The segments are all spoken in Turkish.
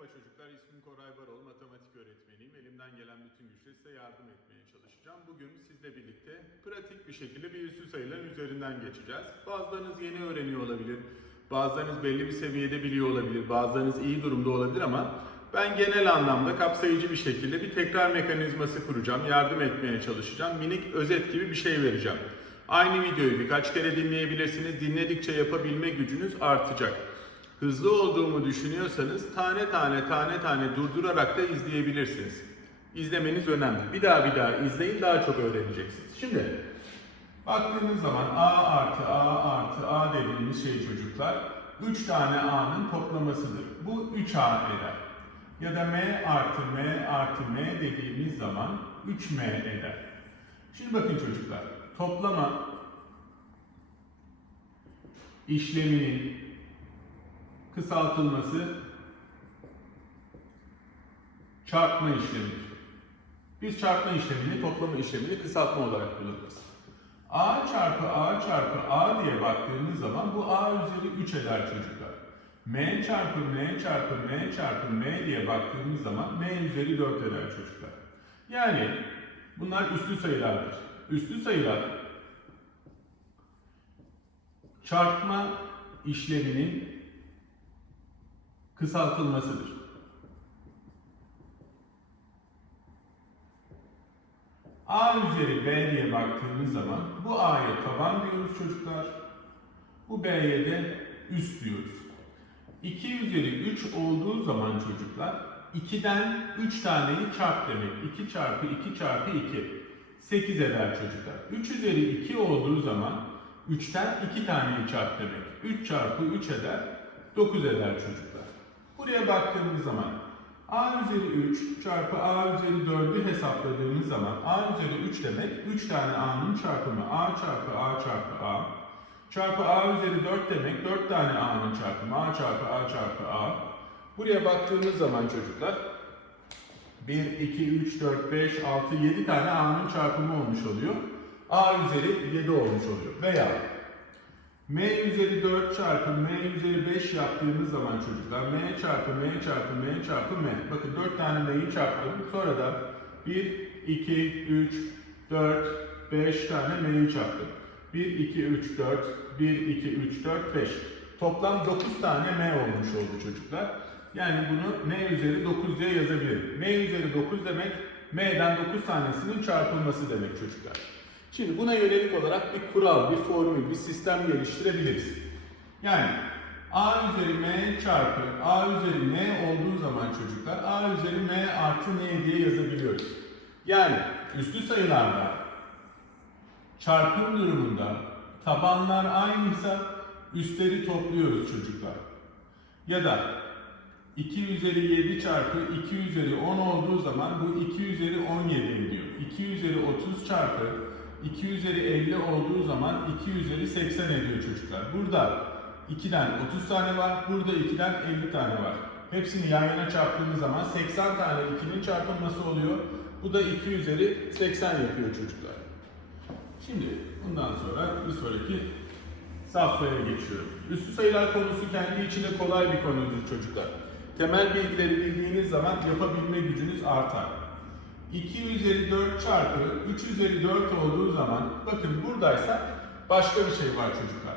Merhaba çocuklar, ismim Koray Barol, matematik öğretmeniyim. Elimden gelen bütün güçle size yardım etmeye çalışacağım. Bugün sizle birlikte pratik bir şekilde bir üstü sayıların üzerinden geçeceğiz. Bazılarınız yeni öğreniyor olabilir, bazılarınız belli bir seviyede biliyor olabilir, bazılarınız iyi durumda olabilir ama ben genel anlamda kapsayıcı bir şekilde bir tekrar mekanizması kuracağım, yardım etmeye çalışacağım. Minik özet gibi bir şey vereceğim. Aynı videoyu birkaç kere dinleyebilirsiniz. Dinledikçe yapabilme gücünüz artacak. Hızlı olduğumu düşünüyorsanız tane tane tane tane durdurarak da izleyebilirsiniz. İzlemeniz önemli. Bir daha bir daha izleyin daha çok öğreneceksiniz. Şimdi baktığınız zaman A artı A artı A dediğimiz şey çocuklar 3 tane A'nın toplamasıdır. Bu 3A eder. Ya da M artı M artı M dediğimiz zaman 3M eder. Şimdi bakın çocuklar toplama işleminin kısaltılması çarpma işlemidir. Biz çarpma işlemini, toplama işlemini kısaltma olarak kullanırız. A çarpı A çarpı A diye baktığımız zaman bu A üzeri 3 eder çocuklar. M çarpı M çarpı M çarpı M diye baktığımız zaman M üzeri 4 eder çocuklar. Yani bunlar üslü sayılardır. Üslü sayılar çarpma işleminin kısaltılmasıdır. A üzeri B diye baktığımız zaman bu A'ya taban diyoruz çocuklar. Bu B'ye de üst diyoruz. 2 üzeri 3 olduğu zaman çocuklar 2'den 3 taneyi çarp demek. 2 çarpı 2 çarpı 2. 8 eder çocuklar. 3 üzeri 2 olduğu zaman 3'ten 2 taneyi çarp demek. 3 çarpı 3 eder. 9 eder çocuklar. Buraya baktığımız zaman a üzeri 3 çarpı a üzeri 4'ü hesapladığımız zaman a üzeri 3 demek 3 tane a'nın çarpımı a çarpı a çarpı a çarpı a üzeri 4 demek 4 tane a'nın çarpımı a çarpı a çarpı a. Buraya baktığımız zaman çocuklar 1, 2, 3, 4, 5, 6, 7 tane a'nın çarpımı olmuş oluyor. a üzeri 7 olmuş oluyor. Veya m üzeri 4 çarpı m üzeri 5 yaptığımız zaman çocuklar m çarpı m çarpı m çarpı m. Bakın 4 tane m'yi çarptım. Sonra da 1, 2, 3, 4, 5 tane m'yi çarptım. 1, 2, 3, 4, 1, 2, 3, 4, 5. Toplam 9 tane m olmuş oldu çocuklar. Yani bunu m üzeri 9 diye yazabilirim. m üzeri 9 demek m'den 9 tanesinin çarpılması demek çocuklar. Şimdi buna yönelik olarak bir kural, bir formül, bir sistem geliştirebiliriz. Yani a üzeri m çarpı a üzeri n olduğu zaman çocuklar a üzeri m artı n diye yazabiliyoruz. Yani üslü sayılarda çarpım durumunda tabanlar aynıysa üstleri topluyoruz çocuklar. Ya da 2 üzeri 7 çarpı 2 üzeri 10 olduğu zaman bu 2 üzeri 17 ediyor. 2 üzeri 30 çarpı 2 üzeri 50 olduğu zaman 2 üzeri 80 ediyor çocuklar. Burada 2'den 30 tane var, burada 2'den 50 tane var. Hepsini yan yana çarptığımız zaman 80 tane 2'nin çarpılması oluyor. Bu da 2 üzeri 80 yapıyor çocuklar. Şimdi bundan sonra bir sonraki safhaya geçiyorum. Üstü sayılar konusu kendi içinde kolay bir konudur çocuklar. Temel bilgileri bildiğiniz zaman yapabilme gücünüz artar. 2 üzeri 4 çarpı 3 üzeri 4 olduğu zaman bakın buradaysa başka bir şey var çocuklar.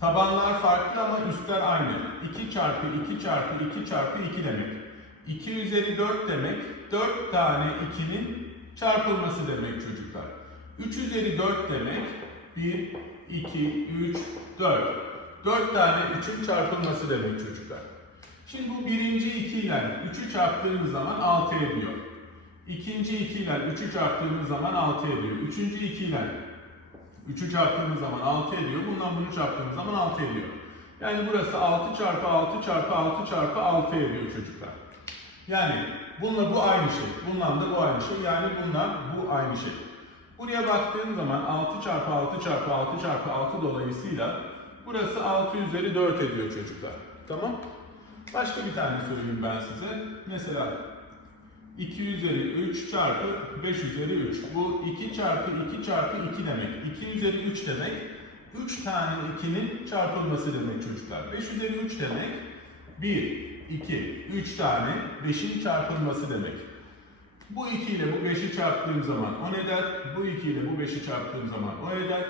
Tabanlar farklı ama üstler aynı. 2 çarpı 2 çarpı 2 çarpı 2 demek. 2 üzeri 4 demek 4 tane 2'nin çarpılması demek çocuklar. 3 üzeri 4 demek 1, 2, 3, 4. 4 tane 3'ün çarpılması demek çocuklar. Şimdi bu birinci 2 ile 3'ü çarptığımız zaman 6 ediyor. İkinci 2 ile 3'ü çarptığımız zaman 6 ediyor. Üçüncü 2 ile 3'ü çarptığımız zaman 6 ediyor. Bundan bunu çarptığımız zaman 6 ediyor. Yani burası 6 çarpı 6 çarpı 6 çarpı 6 ediyor çocuklar. Yani bununla bu aynı şey. Bununla da bu aynı şey. Yani bunlar bu aynı şey. Buraya baktığım zaman 6 çarpı 6 çarpı 6 çarpı 6 dolayısıyla burası 6 üzeri 4 ediyor çocuklar. Tamam? Başka bir tane söyleyeyim ben size. Mesela 2 üzeri 3 çarpı 5 üzeri 3. Bu 2 çarpı 2 çarpı 2 demek. 2 üzeri 3 demek. 3 tane 2'nin çarpılması demek çocuklar. 5 üzeri 3 demek 1, 2. 3 tane 5'in çarpılması demek. Bu 2 ile bu 5'i çarptığım zaman o ne der? Bu 2 ile bu 5'i çarptığım zaman o eder.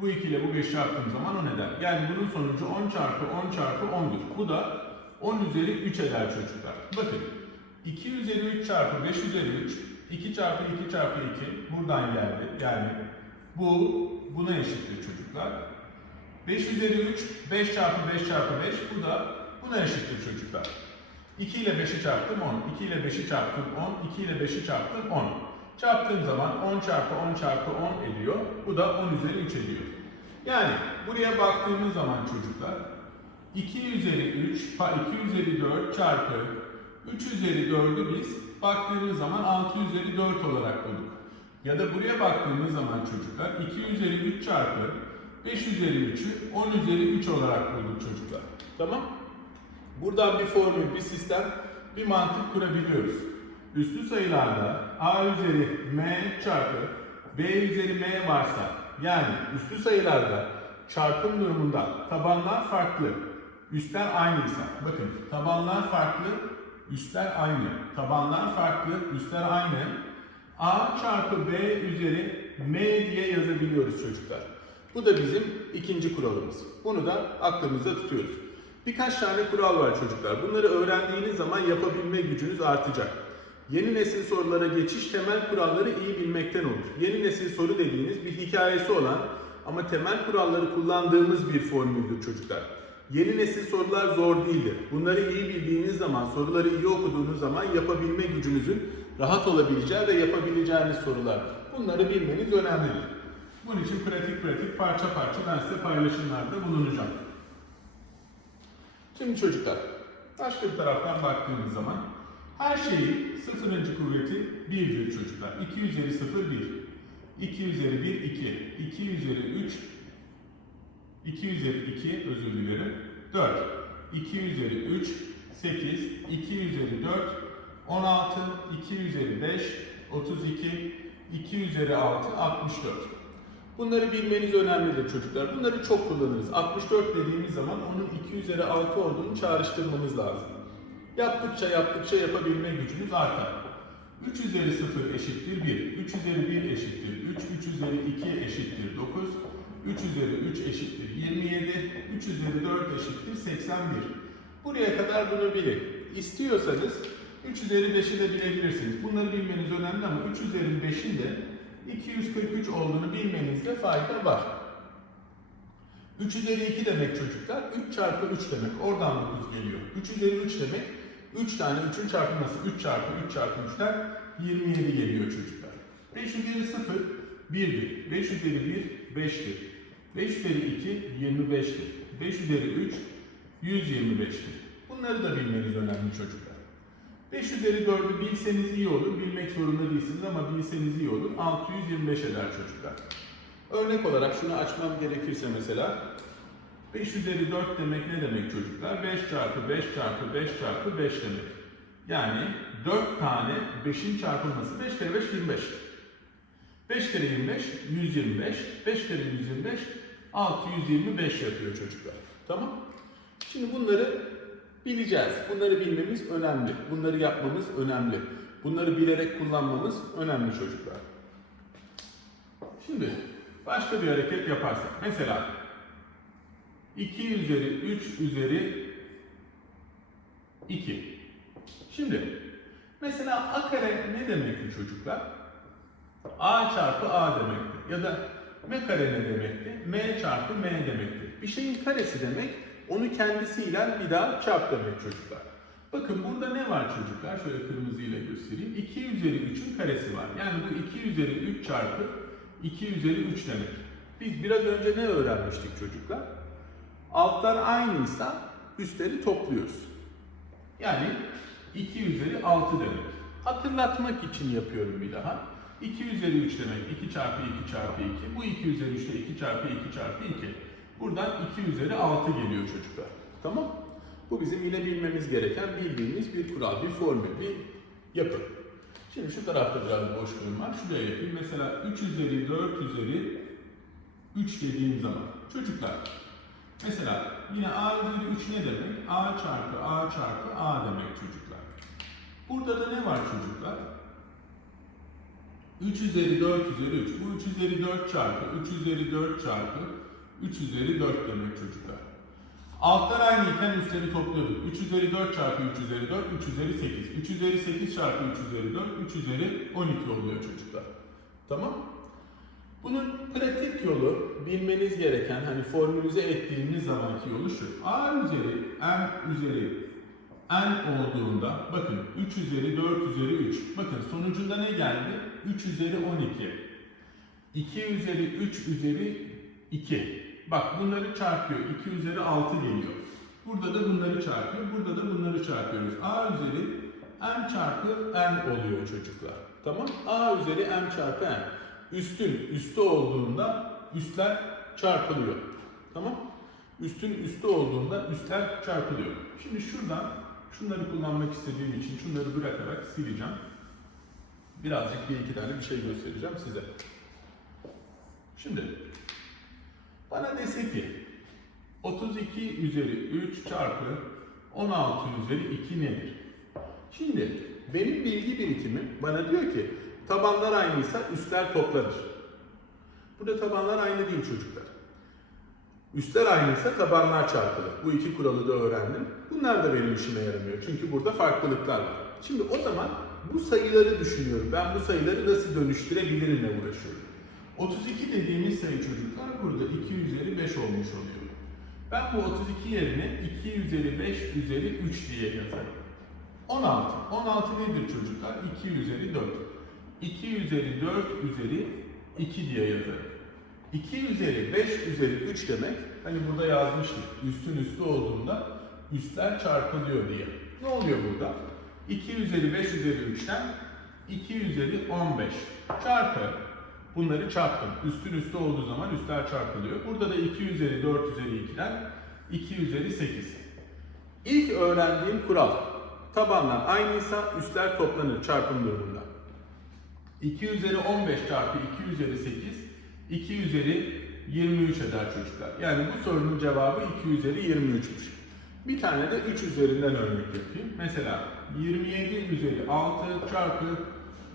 Bu 2 ile bu 5'i çarptığım zaman o ne der? Yani bunun sonucu 10 çarpı 10 çarpı 10'dur. Bu da 10 üzeri 3 eder çocuklar. Bakın 2 üzeri 3 çarpı 5 üzeri 3 2 çarpı 2 çarpı 2 buradan geldi. Yani bu buna eşittir çocuklar. 5 üzeri 3 5 çarpı 5 çarpı 5 bu da buna eşittir çocuklar. 2 ile 5'i çarptım 10. 2 ile 5'i çarptım 10. 2 ile 5'i çarptım 10. Çarptığım zaman 10 çarpı 10 çarpı 10 ediyor. Bu da 10 üzeri 3 ediyor. Yani buraya baktığımız zaman çocuklar 2 üzeri 3, pa 2 üzeri 4 çarpı 3 üzeri 4'ü biz baktığımız zaman 6 üzeri 4 olarak bulduk. Ya da buraya baktığımız zaman çocuklar 2 üzeri 3 çarpı 5 üzeri 3'ü 10 üzeri 3 olarak bulduk çocuklar. Tamam? Buradan bir formül, bir sistem, bir mantık kurabiliyoruz. Üslü sayılarda a üzeri m çarpı b üzeri m varsa yani üslü sayılarda çarpım durumunda tabanlar farklı, üstler aynıysa bakın tabanlar farklı, üstler aynı. Tabanlar farklı, üstler aynı. a çarpı b üzeri m diye yazabiliyoruz çocuklar. Bu da bizim ikinci kuralımız. Bunu da aklımızda tutuyoruz. Birkaç tane kural var çocuklar. Bunları öğrendiğiniz zaman yapabilme gücünüz artacak. Yeni nesil sorulara geçiş temel kuralları iyi bilmekten olur. Yeni nesil soru dediğiniz bir hikayesi olan ama temel kuralları kullandığımız bir formüldür çocuklar. Yeni nesil sorular zor değildir. Bunları iyi bildiğiniz zaman, soruları iyi okuduğunuz zaman yapabilme gücünüzün rahat olabileceği ve yapabileceğiniz sorulardır. Bunları bilmeniz önemlidir. Bunun için pratik pratik parça parça ben size paylaşımlarda bulunacağım. Şimdi çocuklar, başka bir taraftan baktığımız zaman her şeyin sıfırıncı kuvveti 1'dir çocuklar. 2 üzeri 0 1. 2 üzeri 1 2. 2 üzeri 3 2 üzeri 2 özür dilerim 4. 2 üzeri 3 8. 2 üzeri 4 16. 2 üzeri 5 32. 2 üzeri 6 64. Bunları bilmeniz önemlidir çocuklar. Bunları çok kullanırız. 64 dediğimiz zaman onun 2 üzeri 6 olduğunu çağrıştırmamız lazım. Yaptıkça yaptıkça yapabilme gücünüz artar. 3 üzeri 0 eşittir 1. 3 üzeri 1 eşittir 3. 3 üzeri 2 eşittir 9. 3 üzeri 3 eşittir 27. 3 üzeri 4 eşittir 81. Buraya kadar bunu bilin. İstiyorsanız 3 üzeri 5'i de bilebilirsiniz. Bunları bilmeniz önemli ama 3 üzeri 5'in de 243 olduğunu bilmenizde fayda var. 3 üzeri 2 demek çocuklar, 3 çarpı 3 demek. Oradan 9 geliyor. 3 üzeri 3 demek, 3 tane 3'ün çarpılması 3 çarpı 3 çarpı 3'ten 27 geliyor çocuklar. 5 üzeri 0, 1'dir. 5 üzeri 1, 5'tir. 5 üzeri 2, 25'tir. 5 üzeri 3, 125'tir. Bunları da bilmeniz önemli çocuklar. 5 üzeri 4'ü bilseniz iyi olur, bilmek zorunda değilsiniz ama bilseniz iyi olur. 625 eder çocuklar. Örnek olarak şunu açmam gerekirse mesela 5 üzeri 4 demek ne demek çocuklar? 5 çarpı 5 çarpı 5 çarpı 5 demek. Yani 4 tane 5'in çarpılması 5 kere 5 25. 5 kere 25 125. 5 kere 125 625 yapıyor çocuklar. Tamam? Şimdi bunları bileceğiz. Bunları bilmemiz önemli. Bunları yapmamız önemli. Bunları bilerek kullanmamız önemli çocuklar. Şimdi başka bir hareket yaparsak. Mesela 2 üzeri 3 üzeri 2. Şimdi mesela a kare ne demekti çocuklar? a çarpı a demekti. Ya da m kare ne demekti? m çarpı m demekti. Bir şeyin karesi demek onu kendisiyle bir daha çarp demek çocuklar. Bakın burada ne var çocuklar? Şöyle kırmızıyla göstereyim. 2 üzeri 3'ün karesi var. Yani bu 2 üzeri 3 çarpı 2 üzeri 3 demek. Biz biraz önce ne öğrenmiştik çocuklar? Altlar aynıysa üstleri topluyoruz. Yani 2 üzeri 6 demek. Hatırlatmak için yapıyorum bir daha. 2 üzeri 3 demek 2 çarpı 2 çarpı 2. Bu 2 üzeri 3 de 2 çarpı 2 çarpı 2. Buradan 2 üzeri 6 geliyor çocuklar. Tamam? Bu bizim yine bilmemiz gereken bildiğimiz bir kural, bir formül, bir yapı. Şimdi şu tarafta biraz boşluğum var. Şuraya yapayım. Mesela 3 üzeri 4 üzeri 3 dediğim zaman. Çocuklar mesela yine a üzeri 3 ne demek? a çarpı a çarpı a demek çocuklar. Burada da ne var çocuklar? 3 üzeri 4 üzeri 3. Bu 3 üzeri 4 çarpı 3 üzeri 4 çarpı 3 üzeri 4 demek çocuklar. Altlar aynı iken üstleri topluyorduk. 3 üzeri 4 çarpı 3 üzeri 4, 3 üzeri 8. 3 üzeri 8 çarpı 3 üzeri 4, 3 üzeri 12 oluyor çocuklar. Tamam? Bunun pratik yolu bilmeniz gereken hani formülize ettiğimiz zamanki yolu şu. A üzeri m üzeri n olduğunda bakın 3 üzeri 4 üzeri 3. Bakın sonucunda ne geldi? 3 üzeri 12. 2 üzeri 3 üzeri 2. Bak bunları çarpıyor. 2 üzeri 6 geliyor. Burada da bunları çarpıyor. Burada da bunları çarpıyoruz. A üzeri m çarpı n oluyor çocuklar. Tamam? A üzeri m çarpı n. Üstün üstü olduğunda üstler çarpılıyor. Tamam? Üstün üstü olduğunda üstler çarpılıyor. Şimdi şuradan şunları kullanmak istediğim için şunları bırakarak sileceğim. Birazcık bir iki tane bir şey göstereceğim size. Şimdi bana dese ki 32 üzeri 3 çarpı 16 üzeri 2 nedir? Şimdi benim bilgi birikimim bana diyor ki tabanlar aynıysa üstler toplanır. Burada tabanlar aynı değil çocuklar. Üstler aynıysa tabanlar çarpılır. Bu iki kuralı da öğrendim. Bunlar da benim işime yaramıyor. Çünkü burada farklılıklar var. Şimdi o zaman bu sayıları düşünüyorum. Ben bu sayıları nasıl dönüştürebilirimle uğraşıyorum. 32 dediğimiz sayı çocuklar burada 2 üzeri 5 olmuş oluyor. Ben bu 32 yerine 2 üzeri 5 üzeri 3 diye yazarım. 16. 16 nedir çocuklar? 2 üzeri 4. 2 üzeri 4 üzeri 2 diye yazarım. 2 üzeri 5 üzeri 3 demek, hani burada yazmıştık, üstün üstü olduğunda üstler çarpılıyor diye. Ne oluyor burada? 2 üzeri 5 üzeri 3'ten 2 üzeri 15 çarpı bunları çarptım. Üstün üstü olduğu zaman üstler çarpılıyor. Burada da 2 üzeri 4 üzeri 2'den 2 üzeri 8. İlk öğrendiğim kural. Tabanlar aynıysa üstler toplanır çarpım durumunda. 2 üzeri 15 çarpı 2 üzeri 8 2 üzeri 23 eder çocuklar. Yani bu sorunun cevabı 2 üzeri 23'müş. Bir tane de 3 üzerinden örnek yapayım. Mesela 27 üzeri 6 çarpı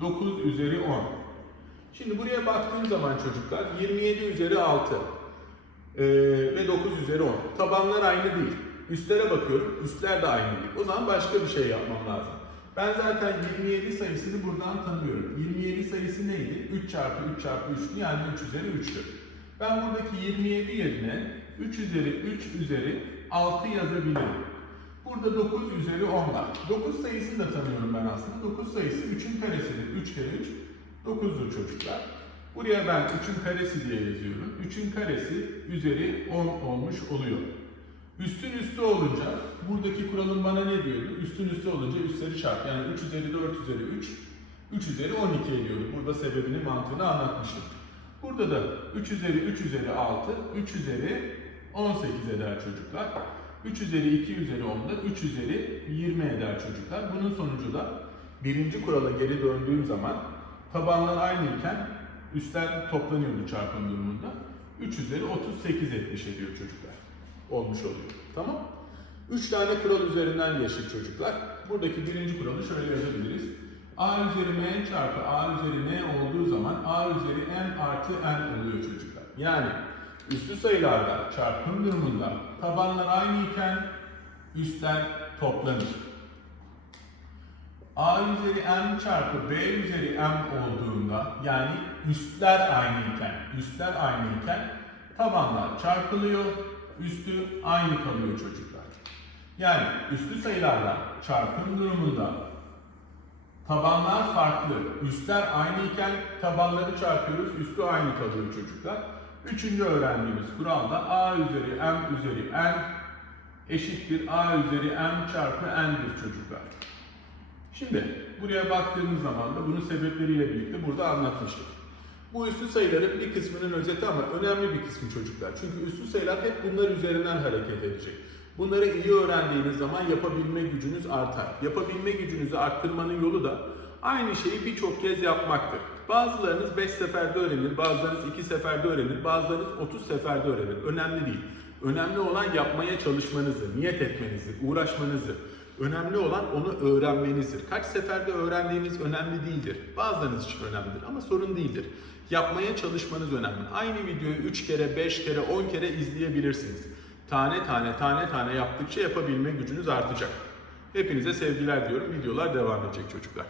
9 üzeri 10. Şimdi buraya baktığım zaman çocuklar 27 üzeri 6 ee, ve 9 üzeri 10. Tabanlar aynı değil. Üstlere bakıyorum. Üstler de aynı değil. O zaman başka bir şey yapmam lazım. Ben zaten 27 sayısını buradan tanıyorum. 27 sayısı neydi? 3 çarpı 3 çarpı 3'tü yani 3 üzeri 3'tü. Ben buradaki 27 yerine 3 üzeri 3 üzeri 6 yazabilirim. Burada 9 üzeri 10 var. 9 sayısını da tanıyorum ben aslında. 9 sayısı 3'ün karesidir. 3 kere 3 9'dur çocuklar. Buraya ben 3'ün karesi diye yazıyorum. 3'ün karesi üzeri 10 olmuş oluyor. Üstün üstü olunca buradaki kuralım bana ne diyordu? Üstün üstü olunca üstleri çarp. Yani 3 üzeri 4 üzeri 3, 3 üzeri 12 ediyordu. Burada sebebini mantığını anlatmıştım. Burada da 3 üzeri 3 üzeri 6, 3 üzeri 18 eder çocuklar. 3 üzeri 2 üzeri 10 da 3 üzeri 20 eder çocuklar. Bunun sonucu da birinci kurala geri döndüğüm zaman tabanlar aynıyken üstler toplanıyordu çarpım durumunda. 3 üzeri 38 etmiş ediyor çocuklar olmuş oluyor. Tamam? Üç tane kural üzerinden geçtik çocuklar. Buradaki birinci kuralı şöyle yazabiliriz. A üzeri m çarpı A üzeri n olduğu zaman A üzeri n artı n oluyor çocuklar. Yani üstü sayılarda çarpım durumunda tabanlar aynı iken üstler toplanır. A üzeri m çarpı B üzeri m olduğunda yani üstler aynı iken, üstler aynı iken tabanlar çarpılıyor, üstü aynı kalıyor çocuklar. Yani üstü sayılarla çarpım durumunda tabanlar farklı, üstler aynı iken tabanları çarpıyoruz, üstü aynı kalıyor çocuklar. Üçüncü öğrendiğimiz kural da a üzeri m üzeri n eşittir a üzeri m çarpı n'dir çocuklar. Şimdi buraya baktığımız zaman da bunun sebepleriyle birlikte burada anlatmıştık. Bu üstü sayıların bir kısmının özeti ama önemli bir kısmı çocuklar. Çünkü üstü sayılar hep bunlar üzerinden hareket edecek. Bunları iyi öğrendiğiniz zaman yapabilme gücünüz artar. Yapabilme gücünüzü arttırmanın yolu da aynı şeyi birçok kez yapmaktır. Bazılarınız 5 seferde öğrenir, bazılarınız 2 seferde öğrenir, bazılarınız 30 seferde öğrenir. Önemli değil. Önemli olan yapmaya çalışmanızı, niyet etmenizi, uğraşmanızı. Önemli olan onu öğrenmenizdir. Kaç seferde öğrendiğiniz önemli değildir. Bazılarınız için önemlidir ama sorun değildir. Yapmaya çalışmanız önemli. Aynı videoyu 3 kere, 5 kere, 10 kere izleyebilirsiniz. Tane tane tane tane yaptıkça yapabilme gücünüz artacak. Hepinize sevgiler diyorum. Videolar devam edecek çocuklar.